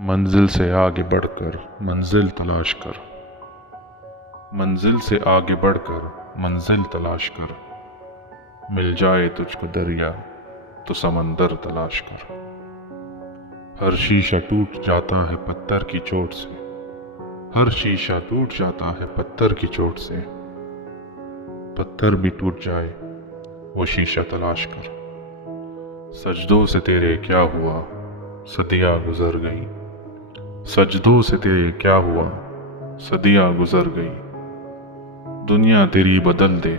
منزل سے آگے بڑھ کر منزل تلاش کر، منزل سے آگے بڑھ کر منزل تلاش کر، مل جائے تجھ کو دریا تو سمندر تلاش کر۔ ہر شیشہ ٹوٹ جاتا ہے پتھر کی چوٹ سے، ہر شیشہ ٹوٹ جاتا ہے پتھر کی چوٹ سے، پتھر بھی ٹوٹ جائے وہ شیشہ تلاش کر۔ سجدوں سے تیرے کیا ہوا صدیاں گزر گئی، سجدوں سے تیرے کیا ہوا صدیاں گزر گئی، دنیا تیری بدل دے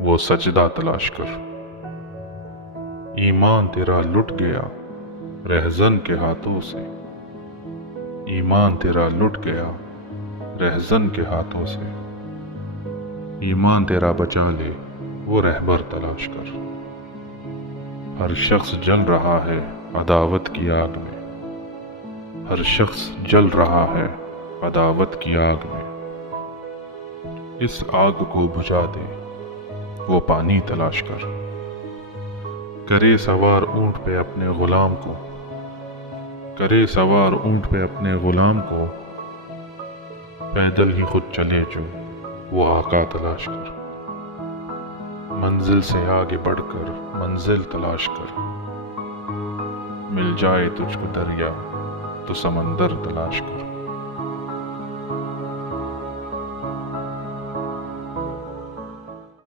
وہ سجدہ تلاش کر۔ ایمان تیرا لٹ گیا رہزن کے ہاتھوں سے، ایمان تیرا لٹ گیا رہزن کے ہاتھوں سے، ایمان تیرا بچا لے وہ رہبر تلاش کر۔ ہر شخص جل رہا ہے عداوت کی آگ میں، ہر شخص جل رہا ہے عداوت کی آگ میں، اس آگ کو بجھا دے وہ پانی تلاش کر۔ کرے سوار اونٹ پہ اپنے غلام کو، کرے سوار اونٹ پہ اپنے غلام کو، پیدل ہی خود چلے جو وہ آقا تلاش کر۔ منزل سے آگے بڑھ کر منزل تلاش کر، مل جائے تجھ کو دریا تو سمندر تلاش کر۔